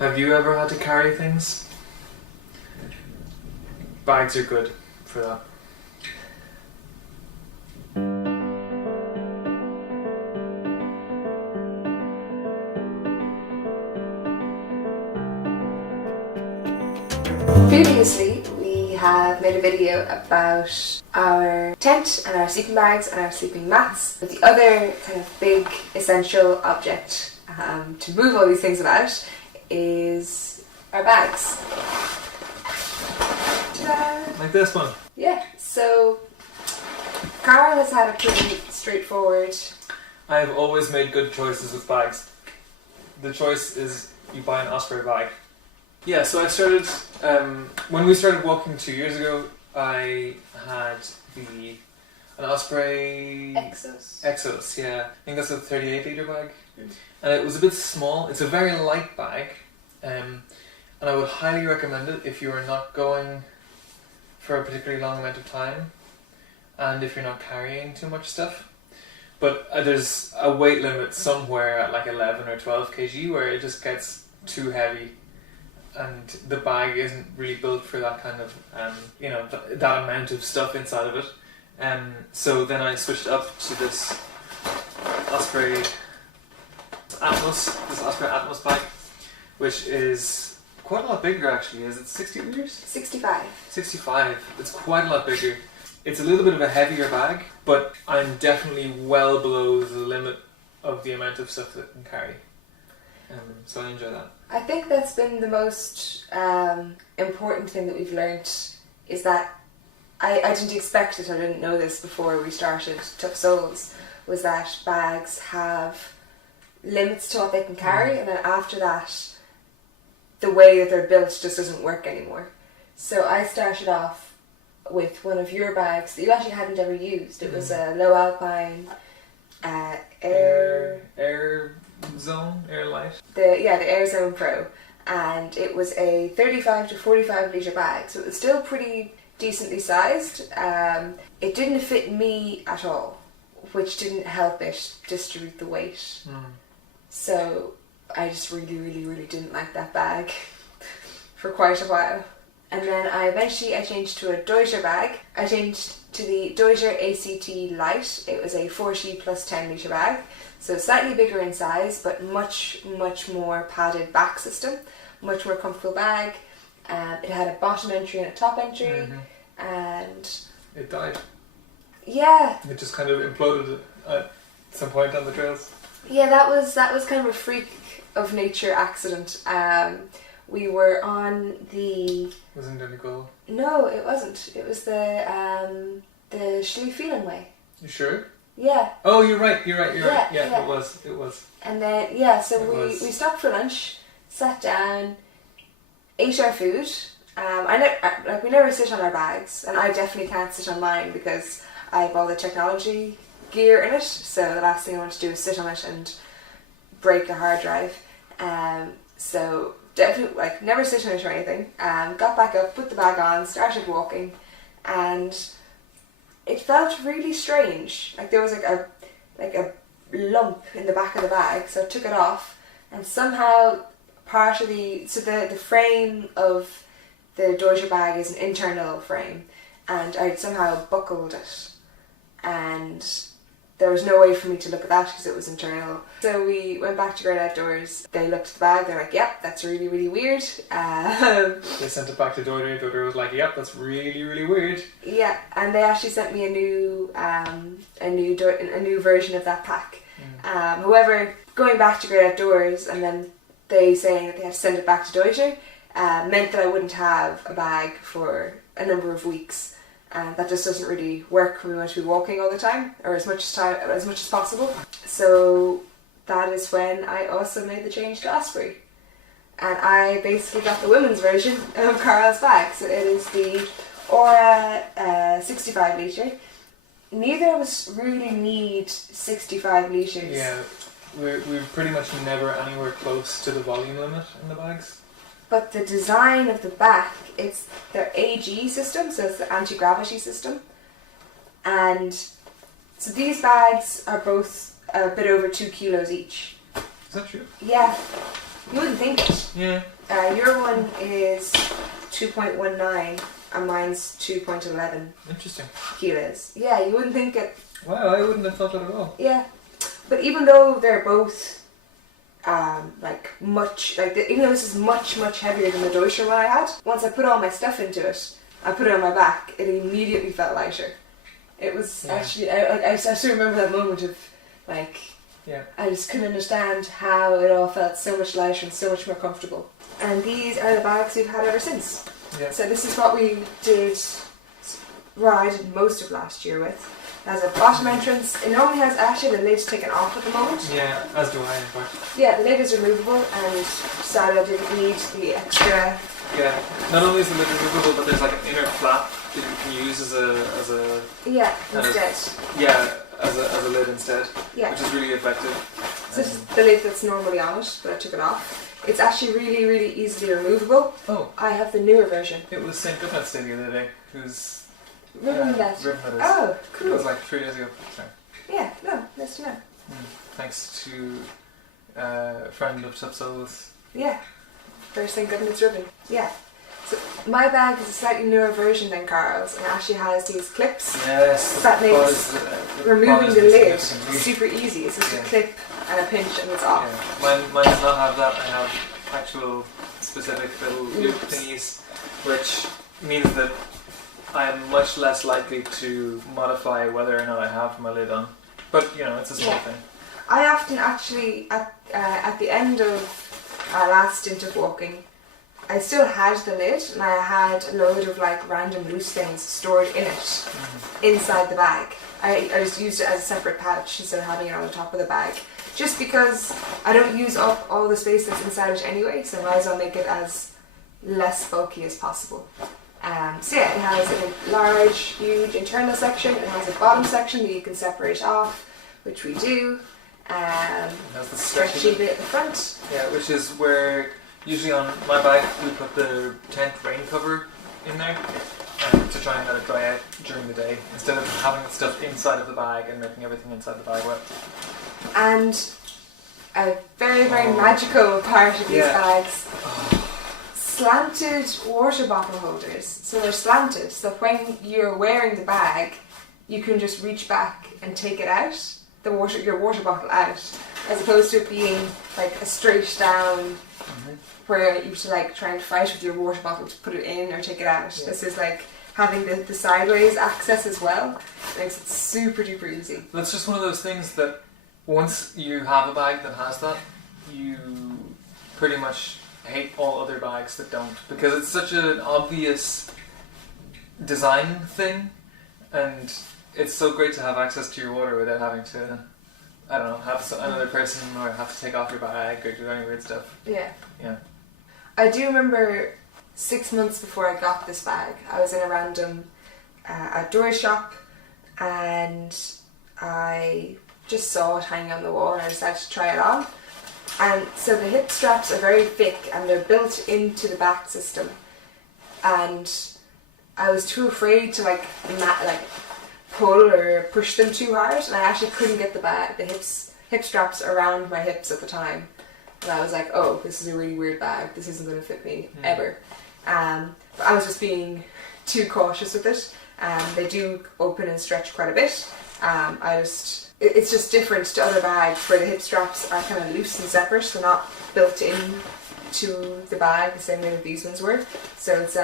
Have you ever had to carry things? Bags are good for that. Previously, we have made a video about our tent and our sleeping bags and our sleeping mats, but the other kind of big essential object to move all these things about is our bags. Ta-da! Like this one. Yeah, so Carl has had a pretty straightforward... I've always made good choices with bags. The choice is you buy an Osprey bag. Yeah, so I started, when we started walking 2 years ago, I had an Osprey... Exos, yeah. I think that's a 38 litre bag. And it was a bit small. It's a very light bag. And I would highly recommend it if you are not going for a particularly long amount of time. And if you're not carrying too much stuff. But there's a weight limit somewhere at like 11 or 12 kg where it just gets too heavy. And the bag isn't really built for that kind of, that amount of stuff inside of it. So then I switched up to this Osprey Atmos bag, which is quite a lot bigger actually. Is it 60 litres? 65. 65. It's quite a lot bigger. It's a little bit of a heavier bag, but I'm definitely well below the limit of the amount of stuff that it can carry. So I enjoy that. I think that's been the most important thing that we've learnt, is that I didn't expect it, I didn't know this before we started Tough Souls, was that bags have limits to what they can carry, and then after that the way that they're built just doesn't work anymore. So I started off with one of your bags that you actually hadn't ever used. It was a low alpine Air Light. The Air Zone Pro, and it was a 35 to 45 litre bag, so it was still pretty decently sized. It didn't fit me at all, which didn't help it distribute the weight. So I just really didn't like that bag for quite a while. And then I changed to a Deuter bag. I changed to the Deuter ACT Lite. It was a 40 plus 10 litre bag. So slightly bigger in size, but much more padded back system. Much more comfortable bag. It had a bottom entry and a top entry. And... it died. Yeah. It just kind of imploded at some point on the trails. Yeah, that was kind of a freak of nature accident. We were on the... Wasn't it Donegal? No, it wasn't. It was the Schley-Phelan way. You sure? Yeah. Oh, you're right. Yeah, it was. And then, we stopped for lunch, sat down, ate our food. We never sit on our bags, and I definitely can't sit on mine because I have all the technology gear in it, so the last thing I want to do is sit on it and break a hard drive. So definitely, never sit on it or anything. Got back up, put the bag on, started walking, and it felt really strange. There was a lump in the back of the bag, so I took it off, and somehow part of the frame of the Deuter bag is an internal frame, and I'd somehow buckled it, and there was no way for me to look at that because it was internal. So we went back to Great Outdoors. They looked at the bag. They're like, "Yep, that's really weird." They sent it back to Deuter. Deuter was like, "Yep, that's really weird." Yeah, and they actually sent me a new version of that pack. However, going back to Great Outdoors and then they saying that they had to send it back to Deuter meant that I wouldn't have a bag for a number of weeks. And that just doesn't really work when we want to be walking all the time, or as much as possible. So that is when I also made the change to Osprey. And I basically got the women's version of Carl's bag. So it is the Aura 65 litre. Neither of us really need 65 litres. Yeah, we're pretty much never anywhere close to the volume limit in the bags. But the design of the back, it's their AG system, so it's the anti-gravity system. And so these bags are both a bit over 2 kilos each. Is that true? Yeah. You wouldn't think it. Yeah. Your one is 2.19 and mine's 2.11 Interesting. kilos. Yeah, you wouldn't think it. Wow, I wouldn't have thought that at all. Yeah, but even though they're both even though this is much heavier than the Deutscher one I had, once I put all my stuff into it, I put it on my back, it immediately felt lighter. It was actually, I still remember that moment of like, I just couldn't understand how it all felt so much lighter and so much more comfortable. And these are the bags we've had ever since. Yeah. So this is what we did, I did most of last year with. It has a bottom entrance. It normally has actually the lid's taken off at the moment. Yeah, as do I in fact. Yeah, the lid is removable and Sarah didn't need the extra. Yeah, not only is the lid removable, but there's like an inner flap that you can use as a instead. As a lid instead. Yeah. Which is really effective. So this is the lid that's normally on it, but I took it off. It's actually really easily removable. Oh. I have the newer version. It was St. Goodnight's Day the other day, who's ribbon that. Oh, cool. It was like 3 days ago. Sorry. Yeah, no, nice to know. Thanks to friend of Tough Souls. Yeah, first St. Goodnight's ribbon. Yeah. So my bag is a slightly newer version than Carl's, and it actually has these clips. Yes. That makes removing the lid super easy. It's just a clip and a pinch and it's off. Yeah. Mine does not have that. I have actual specific little loop thingies, which means that I am much less likely to modify whether or not I have my lid on. But, it's a small thing. I often actually, at the end of our last stint of walking, I still had the lid and I had a load of like random loose things stored in it, inside the bag. I just used it as a separate pouch instead of having it on the top of the bag. Just because I don't use up all the space that's inside it anyway, so I might as well make it as less bulky as possible. It has a large, huge internal section. It has a bottom section that you can separate off, which we do. It has the stretchy bit at the front. Yeah, which is where usually on my bike we put the tent rain cover in there to try and let it dry out during the day instead of having the stuff inside of the bag and making everything inside the bag wet. And a very magical part of these bags. Slanted water bottle holders. So they're slanted, so when you're wearing the bag, you can just reach back and take it out, your water bottle out, as opposed to it being like a straight down where you have to like try and fight with your water bottle to put it in or take it out. Yeah. This is like having the sideways access as well. It makes it super duper easy. That's just one of those things that once you have a bag that has that, you pretty much hate all other bags that don't, because it's such an obvious design thing, and it's so great to have access to your water without having to, I don't know, have another person or have to take off your bag or do any weird stuff. Yeah. Yeah. I do remember 6 months before I got this bag, I was in a random outdoor shop and I just saw it hanging on the wall and I decided to try it on. And so the hip straps are very thick and they're built into the back system, and I was too afraid to like pull or push them too hard, and I actually couldn't get the hip straps around my hips at the time, and I was like, oh, this is a really weird bag, this isn't going to fit me ever. But I was just being too cautious with it. They do open and stretch quite a bit. It's just different to other bags where the hip straps are kind of loose and separate. They're not built in to the bag the same way that these ones were. So it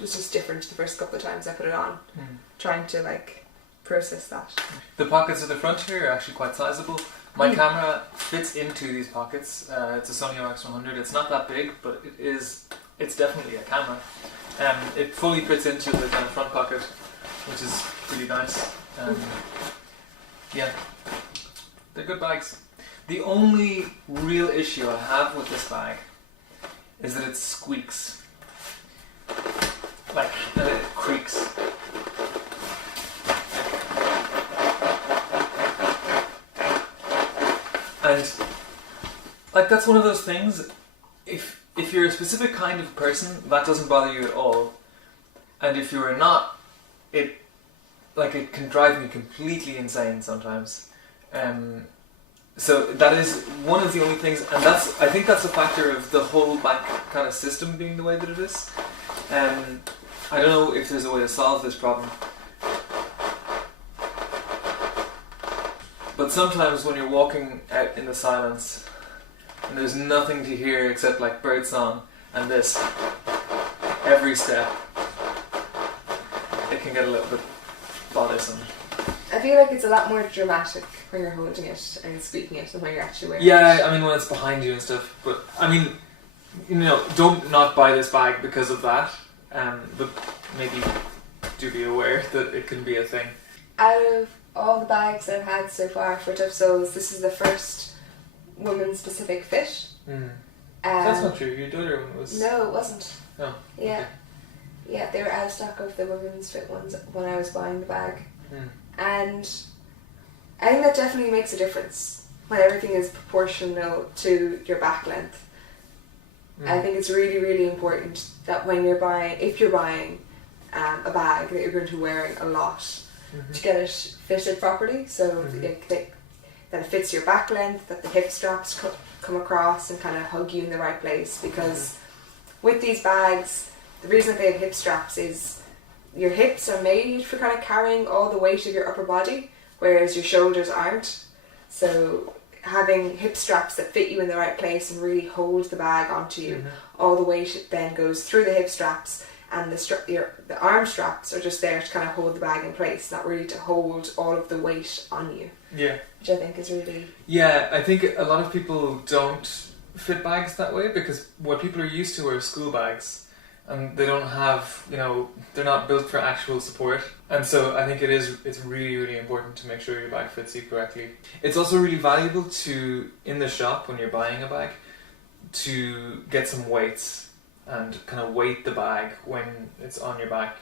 was just different the first couple of times I put it on, trying to like process that. The pockets at the front here are actually quite sizable. My camera fits into these pockets. It's a Sony OX100. It's not that big, but it's definitely a camera. It fully fits into the kind of front pocket, which is really nice. Yeah, they're good bags. The only real issue I have with this bag is that it squeaks. Like, it creaks. And, like, that's one of those things, if you're a specific kind of person, that doesn't bother you at all. And if you are not, it can drive me completely insane sometimes. So that is one of the only things, and I think that's a factor of the whole bank kind of system being the way that it is. I don't know if there's a way to solve this problem. But sometimes when you're walking out in the silence and there's nothing to hear except like birdsong and this every step, it can get a little bit bothersome. I feel like it's a lot more dramatic when you're holding it and speaking it than when you're actually wearing it. Yeah, I mean when it's behind you and stuff. But I mean, don't not buy this bag because of that. But maybe do be aware that it can be a thing. Out of all the bags that I've had so far for Tough Souls, this is the first woman-specific fit. That's not true. Your daughter one was... No, it wasn't. Oh. Yeah. Okay. Yeah, they were out of stock of the women's fit ones when I was buying the bag. And I think that definitely makes a difference when everything is proportional to your back length. I think it's really, really important that when you're buying, if you're buying a bag that you're going to be wearing a lot, to get it fitted properly, so that it fits your back length, that the hip straps come across and kind of hug you in the right place. Because with these bags, the reason that they have hip straps is your hips are made for kind of carrying all the weight of your upper body, whereas your shoulders aren't. So having hip straps that fit you in the right place and really hold the bag onto you, all the weight then goes through the hip straps, and the arm straps are just there to kind of hold the bag in place, not really to hold all of the weight on you. Yeah. Which I think is really... Yeah, I think a lot of people don't fit bags that way because what people are used to are school bags, and they don't have, they're not built for actual support. And so I think it's really, really important to make sure your bag fits you correctly. It's also really valuable in the shop when you're buying a bag, to get some weights and kind of weight the bag when it's on your back,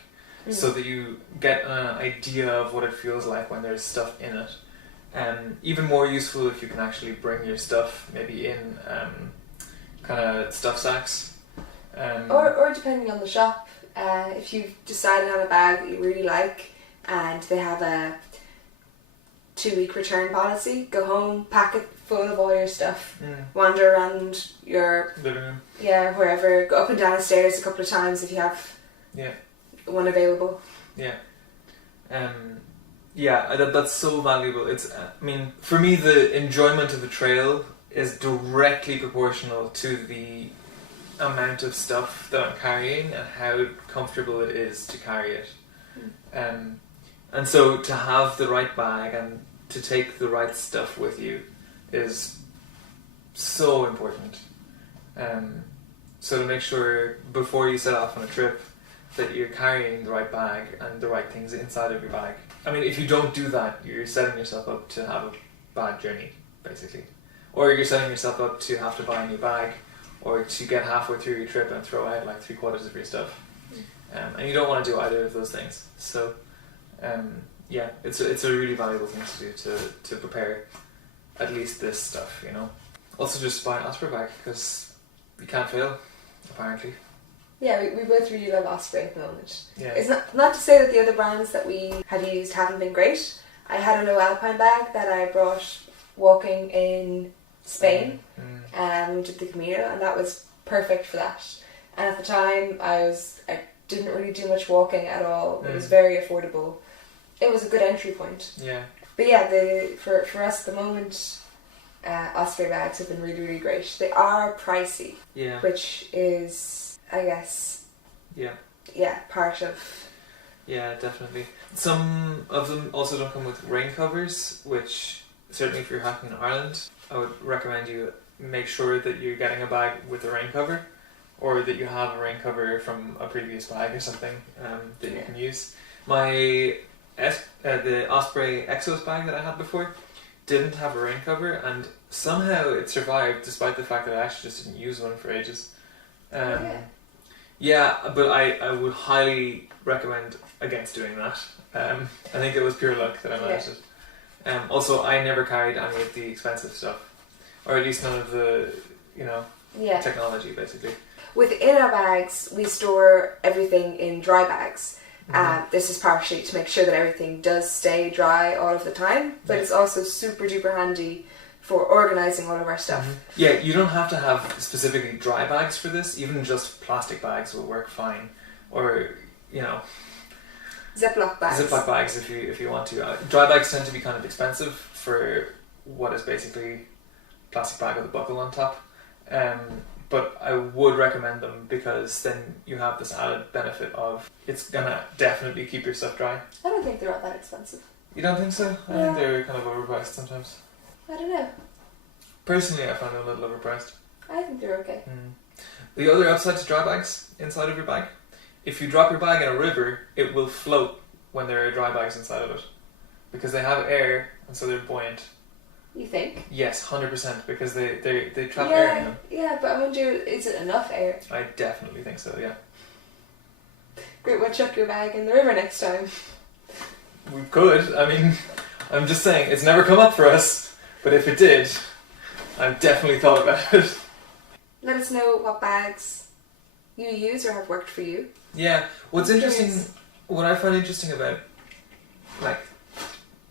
so that you get an idea of what it feels like when there's stuff in it. Even more useful if you can actually bring your stuff maybe in kind of stuff sacks. Or depending on the shop, if you've decided on a bag that you really like and they have a 2-week return policy, go home, pack it full of all your stuff, wander around your living room, wherever, go up and down the stairs a couple of times if you have one available. That's so valuable. It's for me, the enjoyment of the trail is directly proportional to the amount of stuff that I'm carrying and how comfortable it is to carry it. And so to have the right bag and to take the right stuff with you is so important. So to make sure before you set off on a trip that you're carrying the right bag and the right things inside of your bag. I mean, if you don't do that, you're setting yourself up to have a bad journey, basically. Or you're setting yourself up to have to buy a new bag, or to get halfway through your trip and throw out like 3/4 of your stuff. And you don't want to do either of those things. So, it's a really valuable thing to do to prepare at least this stuff, Also just buy an Osprey bag, because you can't fail, apparently. Yeah, we both really love Osprey at the moment. Yeah. It's not to say that the other brands that we had used haven't been great. I had a low alpine bag that I brought walking in Spain, we did the Camino, and that was perfect for that. And at the time, I didn't really do much walking at all. It was very affordable. It was a good entry point. Yeah. But yeah, for us at the moment, Osprey bags have been really, really great. They are pricey, which is, I guess, part of... Yeah, definitely. Some of them also don't come with rain covers, which certainly if you're hiking in Ireland, I would recommend you make sure that you're getting a bag with a rain cover, or that you have a rain cover from a previous bag or something that you can use. The Osprey Exos bag that I had before didn't have a rain cover, and somehow it survived despite the fact that I actually just didn't use one for ages. But I would highly recommend against doing that. I think it was pure luck that I managed it. Also, I never carried any of the expensive stuff, or at least none of the, technology, basically. Within our bags, we store everything in dry bags. This is partially to make sure that everything does stay dry all of the time, but it's also super duper handy for organising all of our stuff. Yeah, you don't have to have specifically dry bags for this. Even just plastic bags will work fine, or Ziploc bags. Ziploc bags if you want to. Dry bags tend to be kind of expensive for what is basically plastic bag with a buckle on top. But I would recommend them because then you have this added benefit of it's gonna definitely keep your stuff dry. I don't think they're all that expensive. You don't think so? I think they're kind of overpriced sometimes. I don't know. Personally, I find them a little overpriced. I think they're okay. The other upside to dry bags inside of your bag, if you drop your bag in a river, it will float when there are dry bags inside of it. Because they have air, and so they're buoyant. You think? Yes, 100%, because they trap air in them. Yeah, but I wonder, is it enough air? I definitely think so, yeah. Great, we'll chuck your bag in the river next time. We could. I mean, I'm just saying, it's never come up for us, but if it did, I've definitely thought about it. Let us know what bags you use or have worked for you. Yeah, what I find interesting about, like,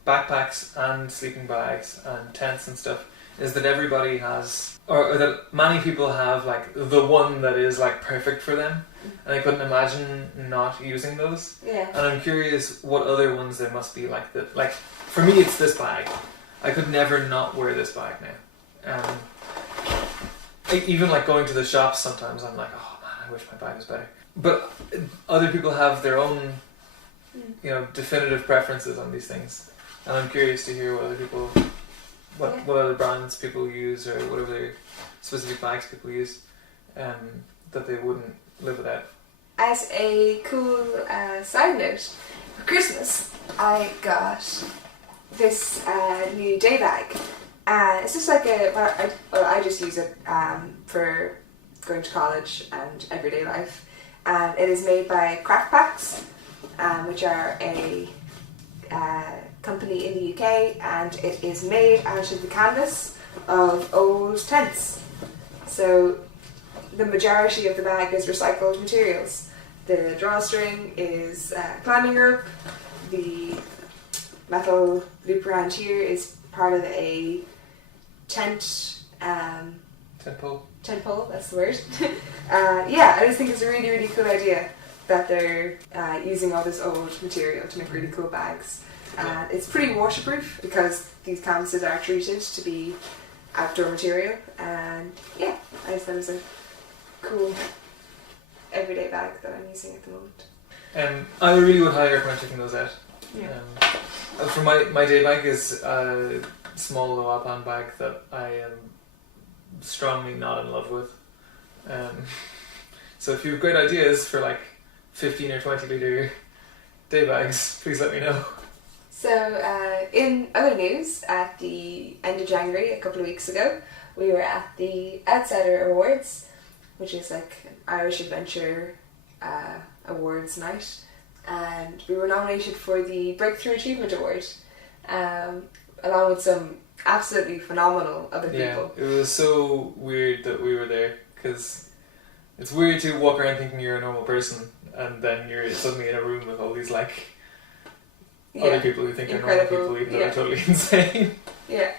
backpacks and sleeping bags and tents and stuff is that everybody has, or that many people have, like, the one that is, like, perfect for them, and I couldn't imagine not using those. Yeah. And I'm curious what other ones there must be like that. Like, for me it's this bag. I could never not wear this bag now. Even like going to the shops sometimes I'm like, oh man, I wish my bag was better. But other people have their own definitive preferences on these things. And I'm curious to hear what other people, what other brands people use, or what other specific bags people use, that they wouldn't live without. As a cool side note, for Christmas I got this new day bag. It's just like I just use it for going to college and everyday life. And it is made by Craft Packs, which are a company in the UK, and it is made out of the canvas of old tents. So the majority of the bag is recycled materials. The drawstring is climbing rope. The metal loop around here is part of a tent pole. Tent pole, that's the word. I just think it's a really, really cool idea that they're using all this old material to make really cool bags. It's pretty waterproof because these canvases are treated to be outdoor material, and I just thought it was a cool everyday bag that I'm using at the moment. I really would highly recommend checking those out. Yeah. For my day bag is a small low alpine bag that I am strongly not in love with. So if you have great ideas for like 15 or 20 litre day bags, please let me know. So in other news, at the end of January, a couple of weeks ago, we were at the Outsider Awards, which is like an Irish adventure awards night, and we were nominated for the Breakthrough Achievement Award, along with some absolutely phenomenal other people. Yeah, it was so weird that we were there, because it's weird to walk around thinking you're a normal person and then you're suddenly in a room with all these like other people who think you're normal people, even though they're totally insane. Yeah.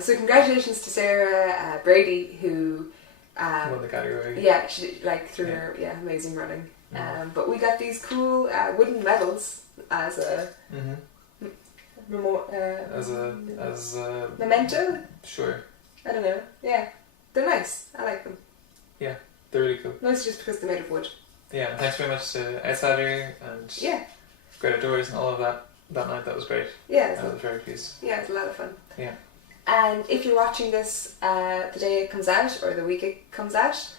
So congratulations to Sarah Brady, who won the category. Yeah, she through her amazing running. But we got these cool wooden medals as a as a memento. Sure. I don't know. Yeah, they're nice. I like them. Yeah, they're really cool. Mostly just because they're made of wood. Yeah, thanks very much to Outsider and Great Outdoors and all of that night. That was great. Yeah, I was very pleased. Yeah, it was a lot of fun. Yeah. And if you're watching this the day it comes out or the week it comes out,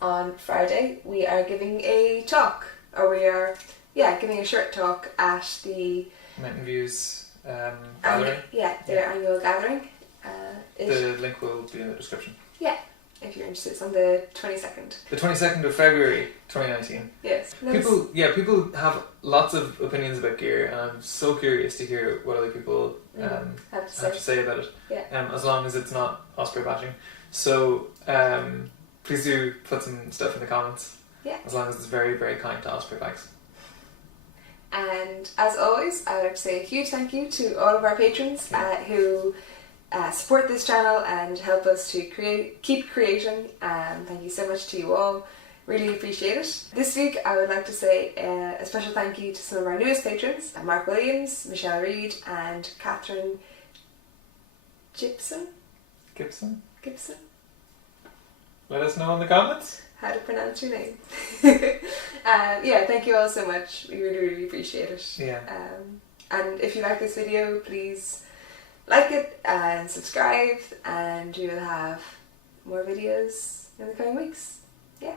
on Friday we are giving a talk, or we are giving a short talk at the Mountain Views gathering. Their annual gathering. The link will be in the description. Yeah. If you're interested, it's on the 22nd. The 22nd of February 2019. Yes. People have lots of opinions about gear, and I'm so curious to hear what other people have to say about it. Yeah. As long as it's not Osprey bashing. So please do put some stuff in the comments. Yeah. As long as it's very, very kind to Osprey bags. And as always, I would like to say a huge thank you to all of our patrons who support this channel and help us to keep creating. Thank you so much to you all. Really appreciate it. This week I would like to say a special thank you to some of our newest patrons, Mark Williams, Michelle Reed and Catherine Gibson. Let us know in the comments How to pronounce your name. Yeah, thank you all so much. We really appreciate it. Yeah. And if you like this video, please like it and subscribe, and we will have more videos in the coming weeks. Yeah.